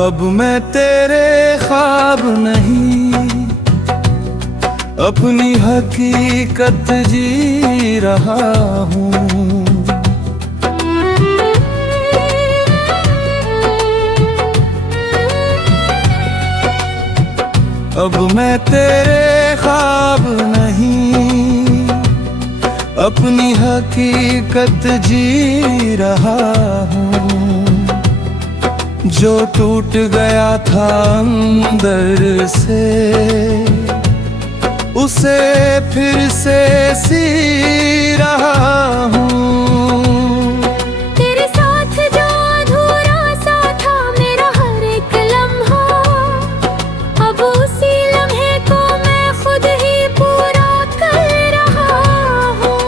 अब मैं तेरे ख्वाब नहीं, अपनी हकीकत जी रहा हूँ। अब मैं तेरे ख्वाब नहीं, अपनी हकीकत जी रहा हूँ। जो टूट गया था अंदर से, उसे फिर से सी रहा हूँ। तेरे साथ जो अधूरा सा था मेरा हर एक लम्हा, अब उसी लम्हे को मैं खुद ही पूरा कर रहा हूँ।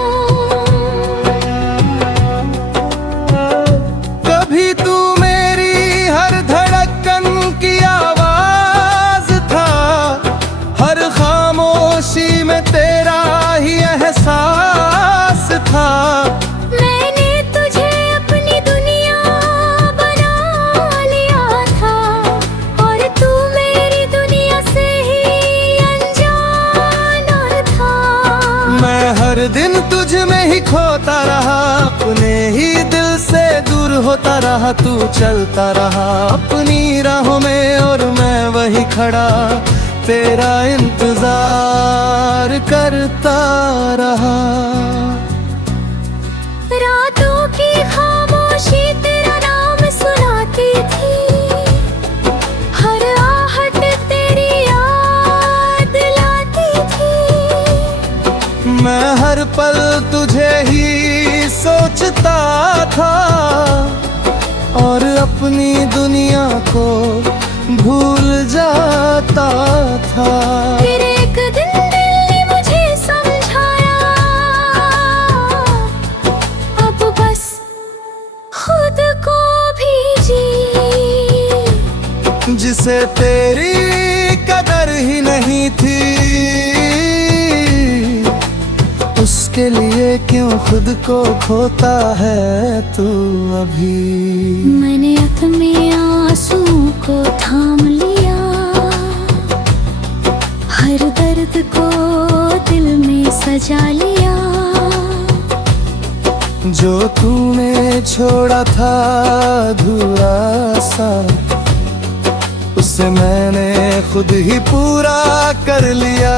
कभी तू मेरी हर धड़कन की आवाज था, हर खामोशी में तेरा ही एहसास था। मैंने तुझे अपनी दुनिया बना लिया था, और तू मेरी दुनिया से ही अनजाना था। मैं हर दिन तुझ में ही खोता रहा, अपने ही दिल से दूर होता रहा। तू चलता रहा अपनी राहों में, और मैं वही खड़ा तेरा इंतजार करता रहा। रातों की खामोशी तेरा नाम सुनाती थी, हर आहट तेरी याद लाती थी। मैं हर पल तुझे ही सोचता था, और अपनी दुनिया को भूल जाता था। फिर एक दिन दिल ने मुझे समझाया, अब बस खुद को भी जी। जिसे तेरी कदर ही नहीं थी, उसके लिए क्यों खुद को खोता है तू अभी। मैंने अपने आंसुओं को थाम लिया, हर दर्द को दिल में सजा लिया। जो तूने छोड़ा था अधूरा सा, उसे मैंने खुद ही पूरा कर लिया।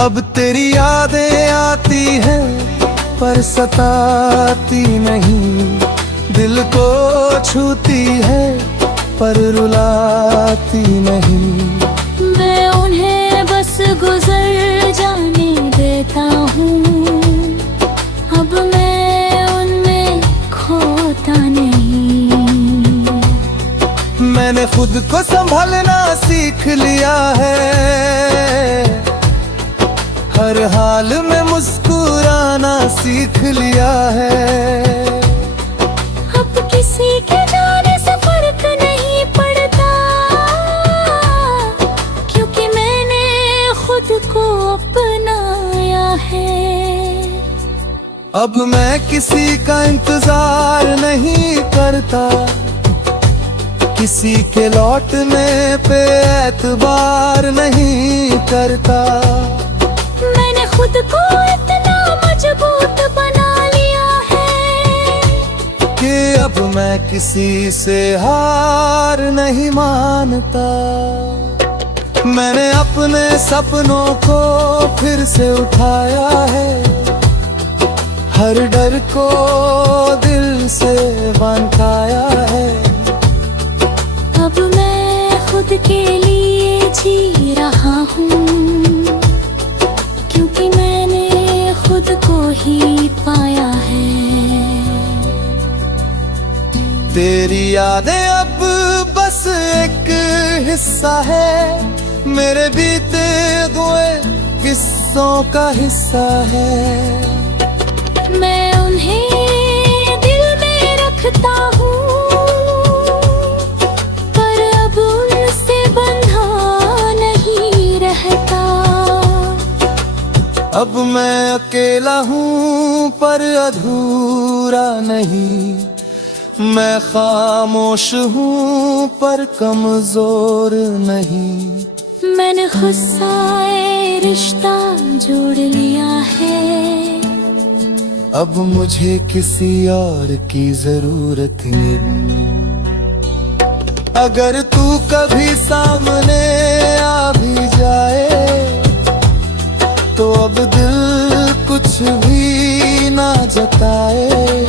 अब तेरी यादें आती हैं पर सताती नहीं, दिल को छूती है पर रुलाती नहीं। मैं उन्हें बस गुजर जाने देता हूँ, अब मैं उनमें खोता नहीं। मैंने खुद को संभालना सीख लिया है, हर हाल में मुस्कुराना सीख लिया है। अब किसी के जाने से फर्क नहीं पड़ता, क्योंकि मैंने खुद को अपनाया है। अब मैं किसी का इंतजार नहीं करता, किसी के लौटने पे एतबार नहीं करता। मैंने खुद को इतना मजबूत बना लिया है कि अब मैं किसी से हार नहीं मानता। मैंने अपने सपनों को फिर से उठाया है, हर डर को दिल से बनकाया है। अब मैं खुद के लिए जी रहा हूँ, क्योंकि मैंने खुद को ही पाया है। तेरी यादें अब बस एक हिस्सा है, मेरे बीते हुए किस्सों का हिस्सा है। मैं उन्हें दिल में रखता हूँ, पर अब उनसे बंधा नहीं रहता। अब मैं अकेला हूँ पर अधूरा नहीं, मैं खामोश हूँ पर कमजोर नहीं। मैंने गुस्साए रिश्ता जोड़ लिया है। अब मुझे किसी और की जरूरत नहीं। अगर तू कभी सामने आ भी जाए तो अब दिल कुछ भी ना जताए।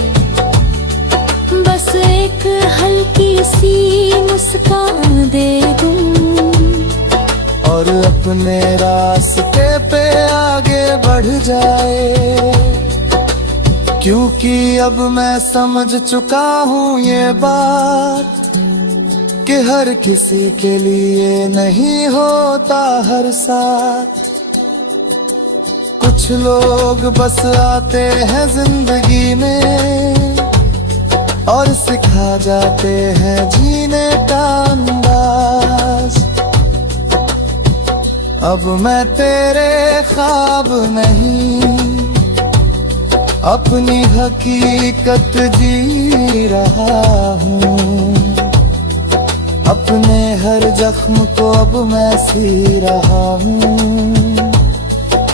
बस एक हल्की सी मुस्कान दे दूं और अपने रास्ते पे आगे बढ़ जाए। क्योंकि अब मैं समझ चुका हूँ ये बात कि हर किसी के लिए नहीं होता हर साथ। कुछ लोग बस आते हैं जिंदगी में और सिखा जाते हैं जीने का अंदाज। अब मैं तेरे ख्वाब नहीं अपनी हकीकत जी रहा हूँ। अपने हर जख्म को अब मैं सी रहा हूँ।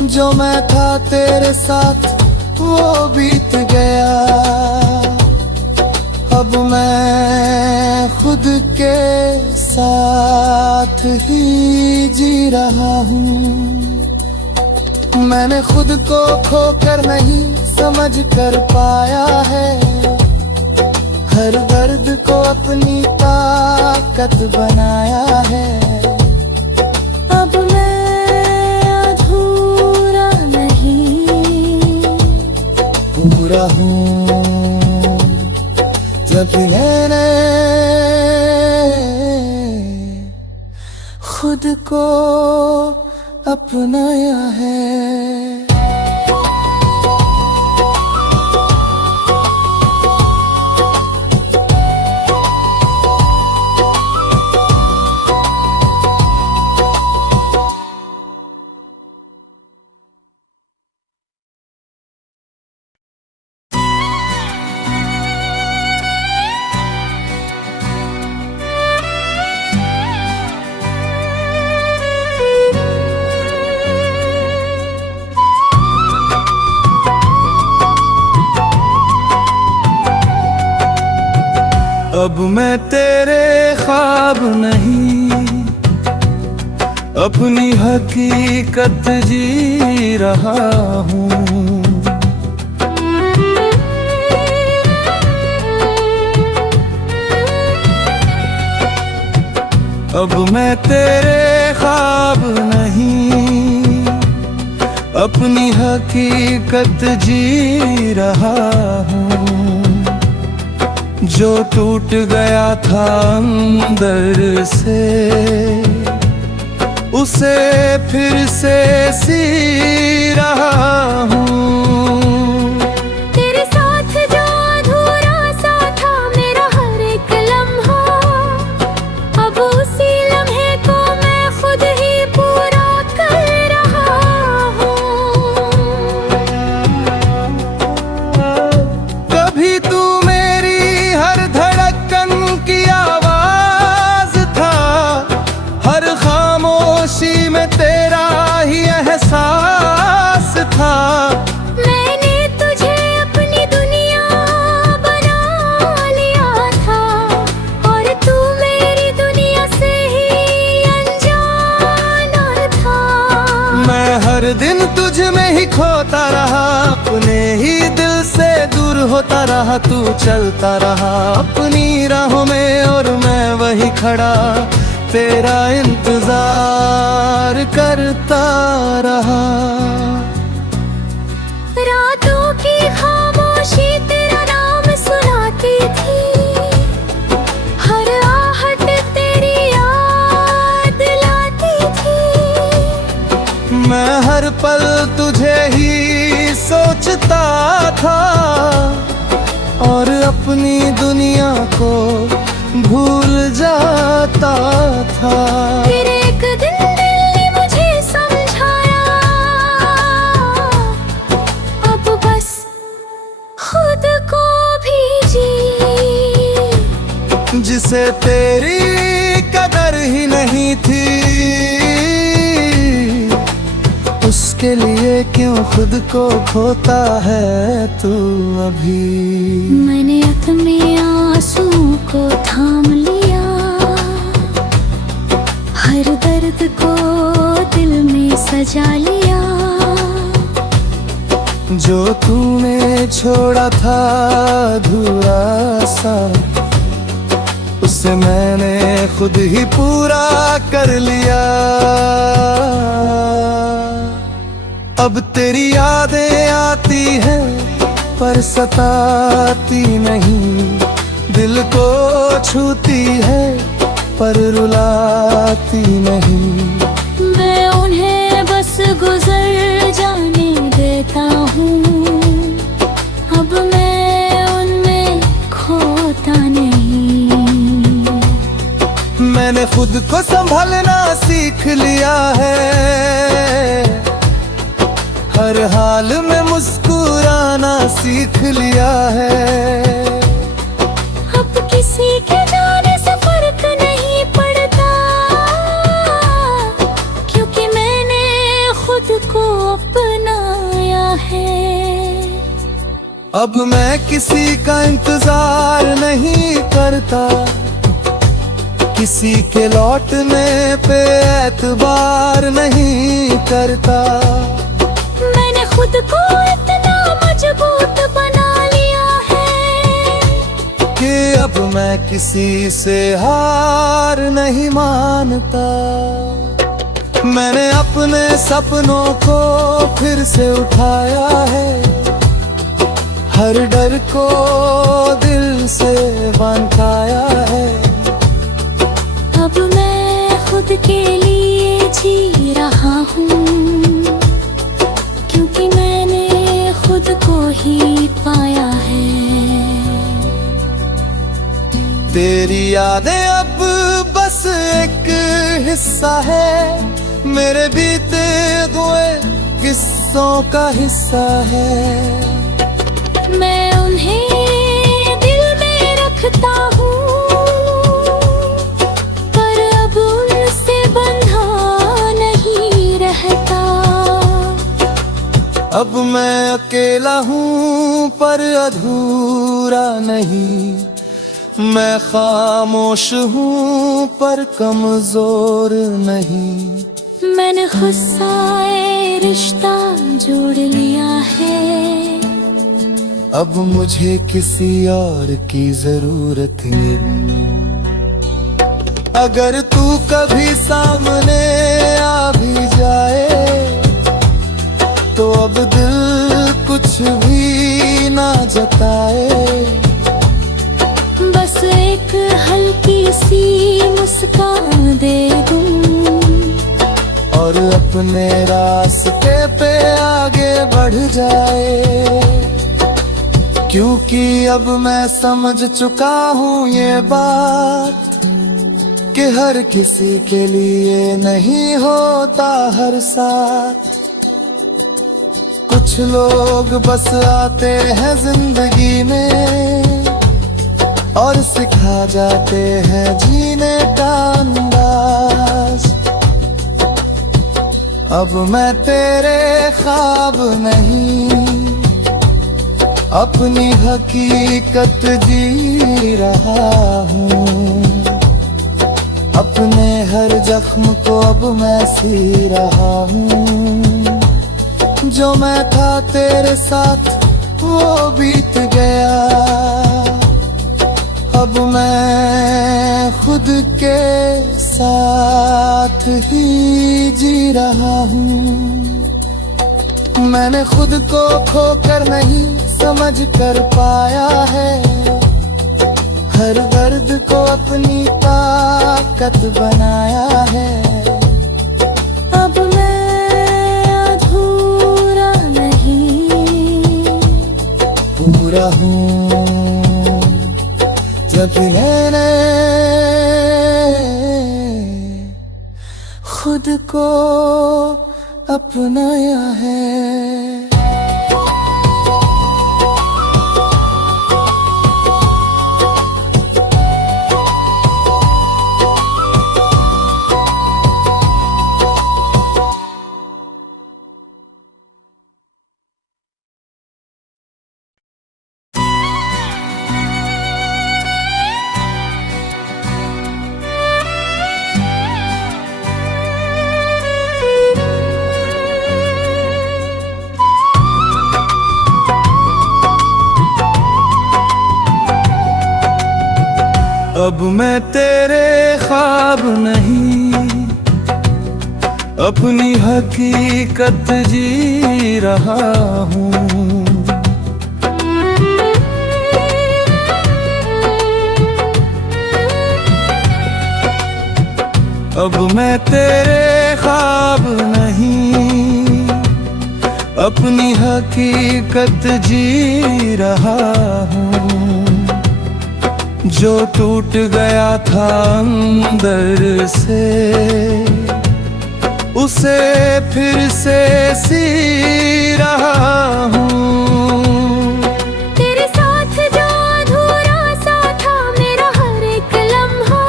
जो मैं था तेरे साथ वो बीत गया। अब मैं खुद के साथ ही जी रहा हूँ। मैंने खुद को खोकर नहीं समझ कर पाया है। हर दर्द को अपनी ताकत बनाया है। अब मैं अधूरा नहीं पूरा हूँ जब मैंने खुद को अपनाया है। अब मैं तेरे ख्वाब नहीं अपनी हकीकत जी रहा हूँ। अब मैं तेरे ख्वाब नहीं अपनी हकीकत जी रहा हूँ। जो टूट गया था अंदर से उसे फिर से सी रहा हूँ। तेरे साथ जो अधूरा सा था मेरा हर एक लम्हा, अब उसी लम्हे को मैं खुद ही पूरा कर रहा हूँ। कभी तू तेरा ही एहसास था। मैंने तुझे अपनी दुनिया बना लिया था और तू मेरी दुनिया से ही अनजाना था। मैं हर दिन तुझ में ही खोता रहा, अपने ही दिल से दूर होता रहा। तू चलता रहा अपनी राहों में और मैं वही खड़ा तेरा इंतजार करता रहा। रातों की खामोशी तेरा नाम सुनाती थी, हर आहट तेरी याद लाती थी। मैं हर पल तुझे ही सोचता था और अपनी दुनिया को भूल जाता था। फिर एक दिन दिल ने मुझे समझाया, अब बस खुद को भी जी उसे तेरी कदर ही नहीं थी, उसके लिए क्यों खुद को खोता है तू अभी। मैंने अपने आंसुओं को थाम लिया, हर दर्द को दिल में सजा लिया। जो तूने छोड़ा था अधूरा सा, उसे मैंने खुद ही पूरा कर लिया। अब तेरी यादें आती हैं पर सताती नहीं, दिल को छूती है पर रुलाती नहीं। मैं उन्हें बस गुजर जाने देता हूँ, अब मैं उनमें खोता नहीं। मैंने खुद को संभालना सीख लिया है, हर हाल में मुस्कुराना सीख लिया है। अब किसी के जाने से फर्क नहीं पड़ता, क्योंकि मैंने खुद को अपनाया है। अब मैं किसी का इंतजार नहीं करता, किसी के लौटने पे एतबार नहीं करता। मैंने खुद को इतना मजबूत बना लिया है कि अब मैं किसी से हार नहीं मानता। मैंने अपने सपनों को फिर से उठाया है, हर डर को दिल से बंधाया है। अब मैं खुद के लिए जी रहा हूँ, क्योंकि मैंने खुद को ही पाया है। तेरी यादें अब बस एक हिस्सा है, मेरे बीते हुए किस्सों का हिस्सा है। मैं उन्हें दिल में रखता हूँ, पर अब उनसे बंधा नहीं रहता। अब मैं अकेला हूँ पर अधूरा नहीं, मैं खामोश हूँ पर कमजोर नहीं। मैंने खुद सा रिश्ता जोड़ लिया है, अब मुझे किसी और की जरूरत नहीं। अगर तू कभी सामने आ भी जाए तो अब दिल कुछ भी ना जताए। बस एक हल्की सी मुस्कान दे दूं और अपने रास्ते पे आगे बढ़ जाए। क्योंकि अब मैं समझ चुका हूँ ये बात कि हर किसी के लिए नहीं होता हर साथ। कुछ लोग बस आते हैं जिंदगी में और सिखा जाते हैं जीने का अंदाज। अब मैं तेरे ख्वाब नहीं, अपनी हकीकत जी रहा हूँ। अपने हर जख्म को अब मैं सी रहा हूँ। जो मैं था तेरे साथ वो बीत गया, अब मैं खुद के साथ ही जी रहा हूँ। मैंने खुद को खोकर नहीं समझ कर पाया है, हर दर्द को अपनी ताकत बनाया है। अब मैं अधूरा नहीं, पूरा हूँ जब मैंने खुद को अपनाया है। अब मैं तेरे ख्वाब नहीं, अपनी हकीकत जी रहा हूँ। अब मैं तेरे ख्वाब नहीं, अपनी हकीकत जी रहा हूँ। जो टूट गया था अंदर से, उसे फिर से सी रहा हूँ। तेरे साथ जो अधूरा सा था मेरा हर एक लम्हा,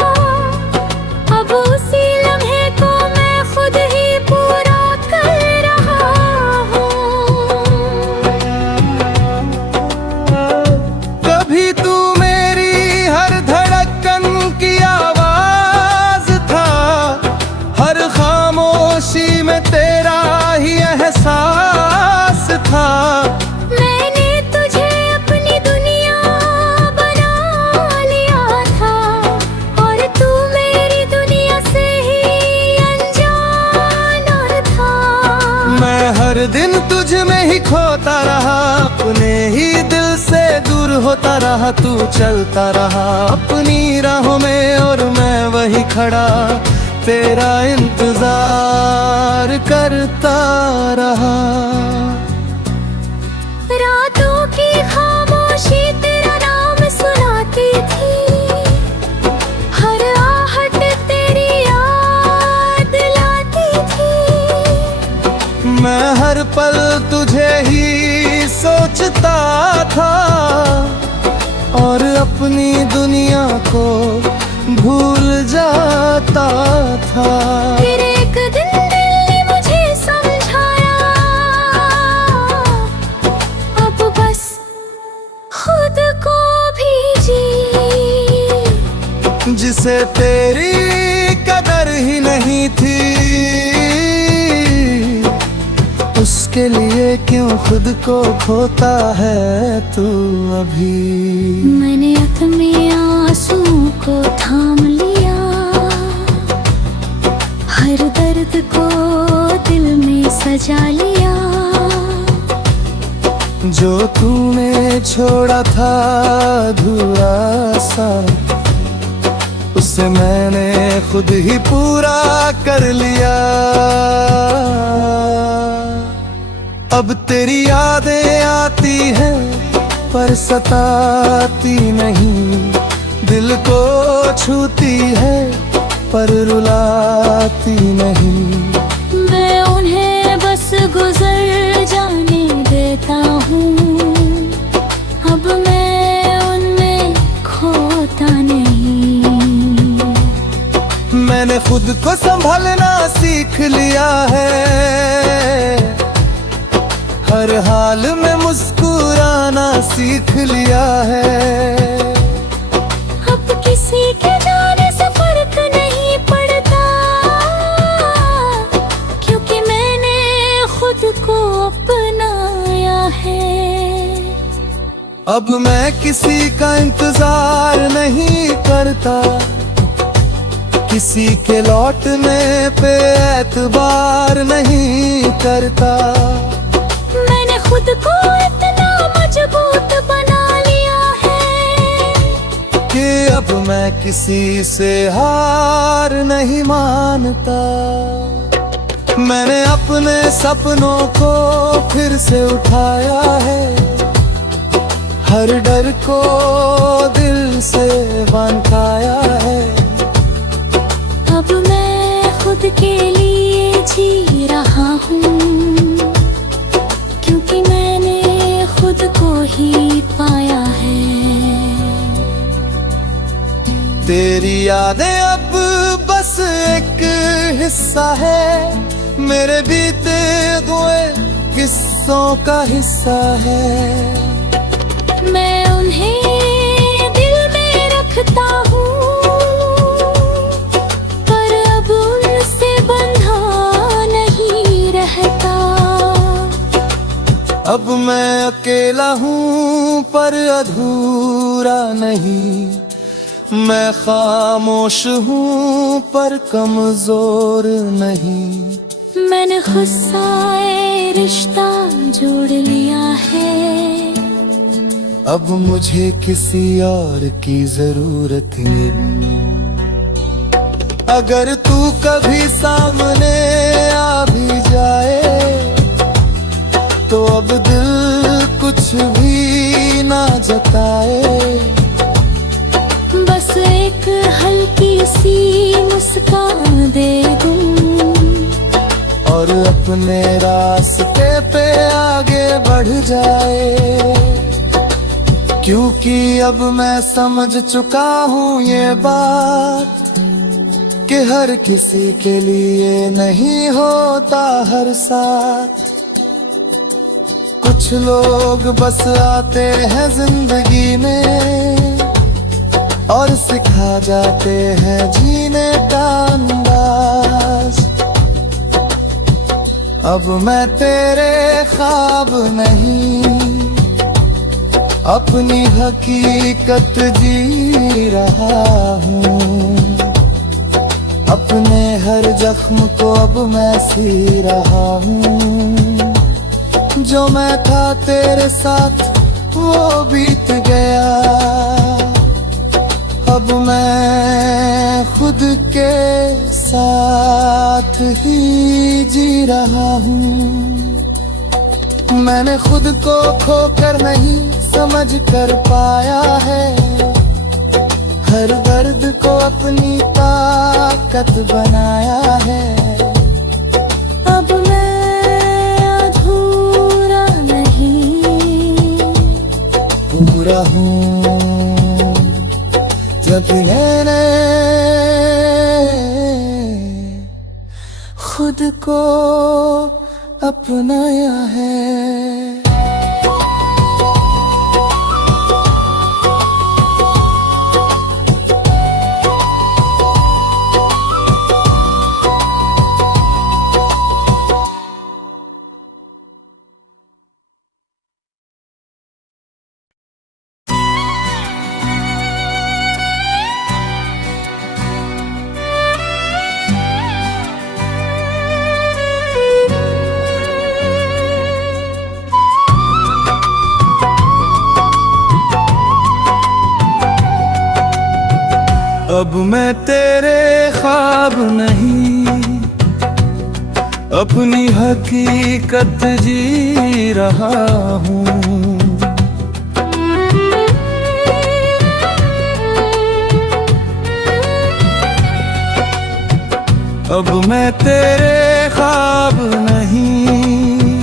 अब उसी लम्हे को मैं खुद ही पूरा कर रहा हूँ। कभी तू मेरी हर धड़कन की आवाज था, हर खामोशी में तेरा ही एहसास था। मैंने तुझे अपनी दुनिया बना लिया था, और तू मेरी दुनिया से ही अनजान था। मैं हर दिन तुझ में ही खोता रहा, अपने ही दिल से दूर होता रहा। तू चलता रहा अपनी राहों में और मैं वही खड़ा तेरा इंतजार करता रहा। रातों की खामोशी तेरा नाम सुनाती थी, हर आहट तेरी याद लाती थी। मैं हर पल तुझे ही सोचता था, और अपनी दुनिया को भूल जाता था। फिर एक दिन दिल ने मुझे समझाया, अब बस खुद को भी जी। जिसे तेरी कदर ही नहीं थी, उसके लिए क्यों खुद को खोता है तू अभी। मैंने अपने आंसू को थाम लिया, हर दर्द को दिल में सजा लिया। जो तूने छोड़ा था अधूरा सा, उसे मैंने खुद ही पूरा कर लिया। अब तेरी यादें आती हैं पर सताती नहीं, दिल को छूती है पर रुलाती नहीं। मैं उन्हें बस गुजर जाने देता हूँ, अब मैं उनमें खोता नहीं। मैंने खुद को संभालना सीख लिया है, हर हाल में मुस्कुराना सीख लिया है। अब किसी के जाने से फर्क नहीं पड़ता, क्योंकि मैंने खुद को अपनाया है। अब मैं किसी का इंतजार नहीं करता, किसी के लौटने पे एतबार नहीं करता। मैंने खुद को इतना मजबूत बना लिया है कि अब मैं किसी से हार नहीं मानता। मैंने अपने सपनों को फिर से उठाया है, हर डर को दिल से बंधाया है। अब मैं खुद के लिए जी रहा हूँ, क्योंकि मैंने खुद को ही पाया है। तेरी यादें अब बस एक हिस्सा है, मेरे बीते हुए किस्सों का हिस्सा है। मैं उन्हें दिल में रखता हूँ, पर अब उनसे बंधा नहीं रहता। अब मैं अकेला हूँ पर अधूरा नहीं, मैं खामोश हूँ पर कमजोर नहीं। मैंने गुस्साए रिश्ता जोड़ लिया है। अब मुझे किसी और की जरूरत नहीं। अगर तू कभी सामने आ भी जाए तो अब दिल कुछ भी ना जताए। बस एक हल्की सी मुस्कान दे दूं और अपने रास्ते पे आगे बढ़ जाए। क्योंकि अब मैं समझ चुका हूँ ये बात कि हर किसी के लिए नहीं होता हर साथ। कुछ लोग बस आते हैं जिंदगी में और सिखा जाते हैं जीने का अंदाज। अब मैं तेरे ख्वाब नहीं, अपनी हकीकत जी रहा हूँ। अपने हर जख्म को अब मैं सी रहा हूँ। जो मैं था तेरे साथ वो बीत गया। अब मैं खुद के साथ ही जी रहा हूँ। मैंने खुद को खोकर नहीं समझ कर पाया है। हर दर्द को अपनी ताकत बनाया है। अब मैं अधूरा नहीं, पूरा हूँ जब मैंने खुद को अपनाया है। अब मैं तेरे ख्वाब नहीं, अपनी हकीकत जी रहा हूँ। अब मैं तेरे ख्वाब नहीं,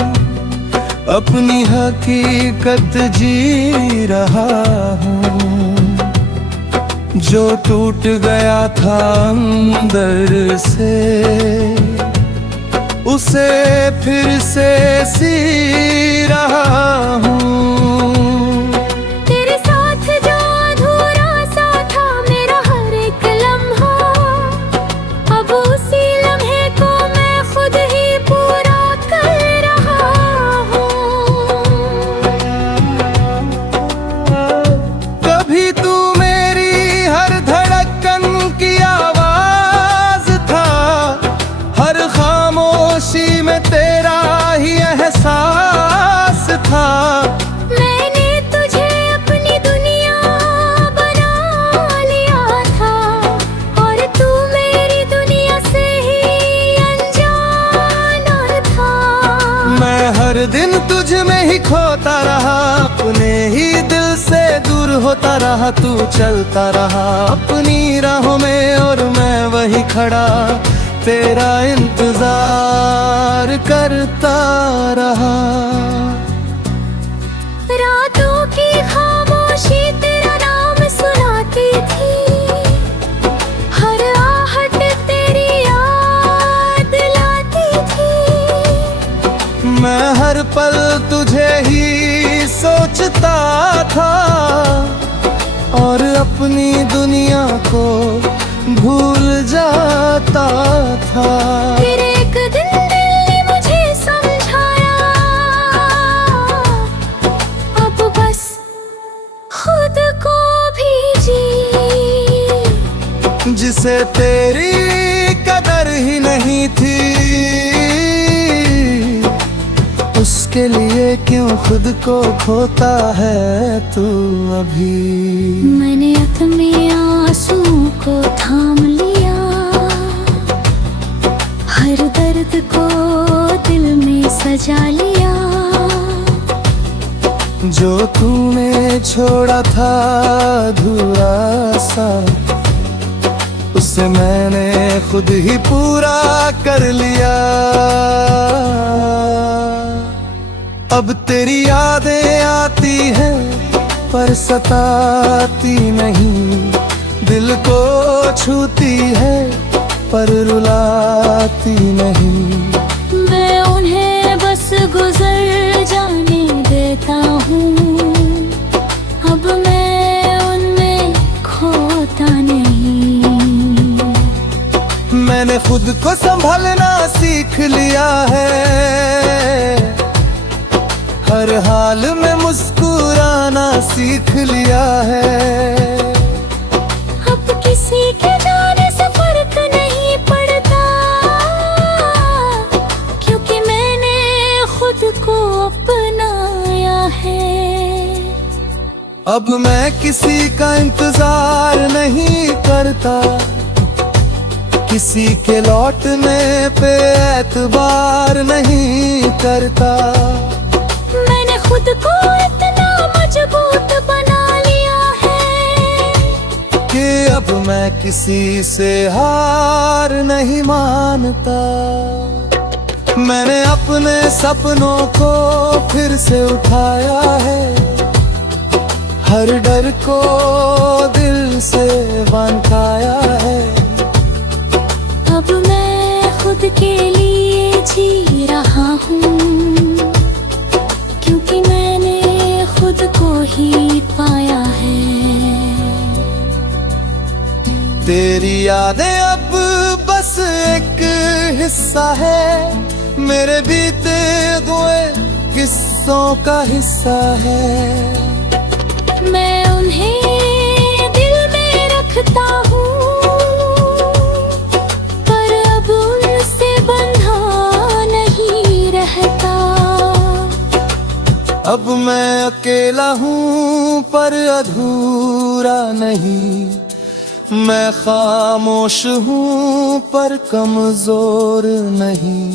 अपनी हकीकत जी रहा हूँ। जो टूट गया था अंदर से उसे फिर से सी रहा हूँ। तेरे साथ जो अधूरा सा था मेरा हर एक लम्हा, अब उसी लम्हे को मैं खुद ही पूरा कर रहा हूँ। कभी तू में तेरा ही एहसास था। मैंने तुझे अपनी दुनिया बना लिया था और तू मेरी दुनिया से ही अनजाना था। मैं हर दिन तुझ में ही खोता रहा, अपने ही दिल से दूर होता रहा। तू चलता रहा अपनी राहों में और मैं वही खड़ा तेरा इंतजार करता रहा। रातों की खामोशी तेरा नाम सुनाती थी, हर आहट तेरी याद लाती थी। मैं हर पल तुझे ही सोचता था और अपनी दुनिया को भूल जाता था। फिर एक दिन दिल ने मुझे समझाया, अब बस खुद को भी जी जिसे तेरी कदर ही नहीं थी, उसके लिए क्यों खुद को खोता है तू अभी। मैंने अपने आंसू को थाम लिया, हर दर्द को दिल में सजा लिया। जो तूने छोड़ा था अधूरा सा, उसे मैंने खुद ही पूरा कर लिया। अब तेरी यादें आती हैं पर सताती नहीं, दिल को छूती है पर रुलाती नहीं। मैं उन्हें बस गुजर जाने देता हूँ, अब मैं उनमें खोता नहीं। मैंने खुद को संभालना सीख लिया है, हर हाल में मुस्कुराना सीख लिया है। अब किसी के जाने से फर्क नहीं पड़ता, क्योंकि मैंने खुद को अपनाया है। अब मैं किसी का इंतजार नहीं करता, किसी के लौटने पे एतबार नहीं करता। मैंने खुद को इतना मजबूत बना लिया है कि अब मैं किसी से हार नहीं मानता। मैंने अपने सपनों को फिर से उठाया है, हर डर को दिल से बंकाया है। अब मैं खुद के लिए जी रहा हूँ, क्योंकि मैंने खुद को ही पाया है। तेरी यादें अब बस एक हिस्सा है, मेरे बीते हुए किस्सों का हिस्सा है। मैं उन्हें दिल में रखता हूँ, पर अब उनसे बंधा नहीं रहता। अब मैं अकेला हूँ पर अधूरा नहीं, मैं खामोश हूँ पर कमजोर नहीं।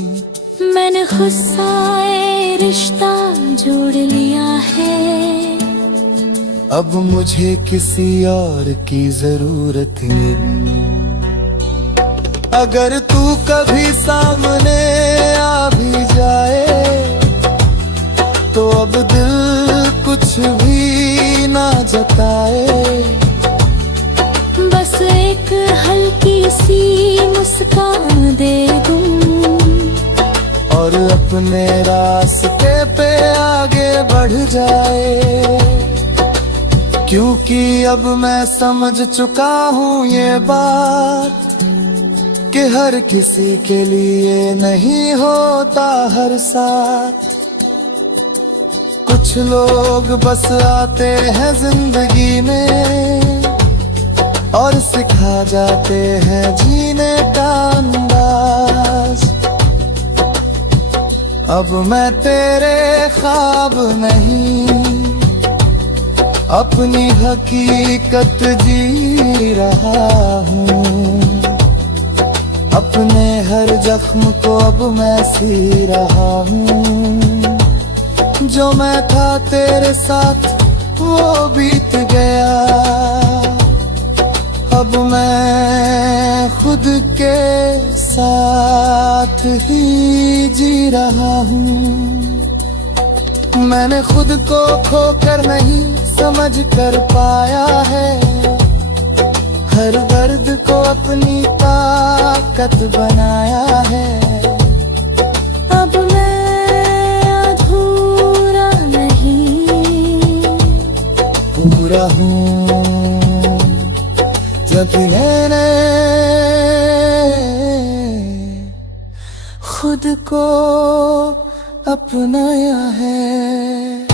मैंने गुस्साए रिश्ता जोड़ लिया है, अब मुझे किसी और की जरूरत नहीं। अगर तू कभी सामने आ भी जाए तो अब दिल कुछ भी ना जताए। बस एक हल्की सी मुस्कान दे दूं और अपने रास्ते पे आगे बढ़ जाए। क्योंकि अब मैं समझ चुका हूँ ये बात कि हर किसी के लिए नहीं होता हर साथ। कुछ लोग बस आते हैं जिंदगी में और सिखा जाते हैं जीने का अंदाज। अब मैं तेरे ख्वाब नहीं, अपनी हकीकत जी रहा हूँ। अपने हर जख्म को अब मैं सी रहा हूँ। जो मैं था तेरे साथ वो बीत गया, अब मैं खुद के साथ ही जी रहा हूँ। मैंने खुद को खोकर नहीं समझ कर पाया है, हर दर्द को अपनी ताकत बनाया है। अब मैं अधूरा नहीं पूरा हूँ जब मैंने खुद को अपनाया है।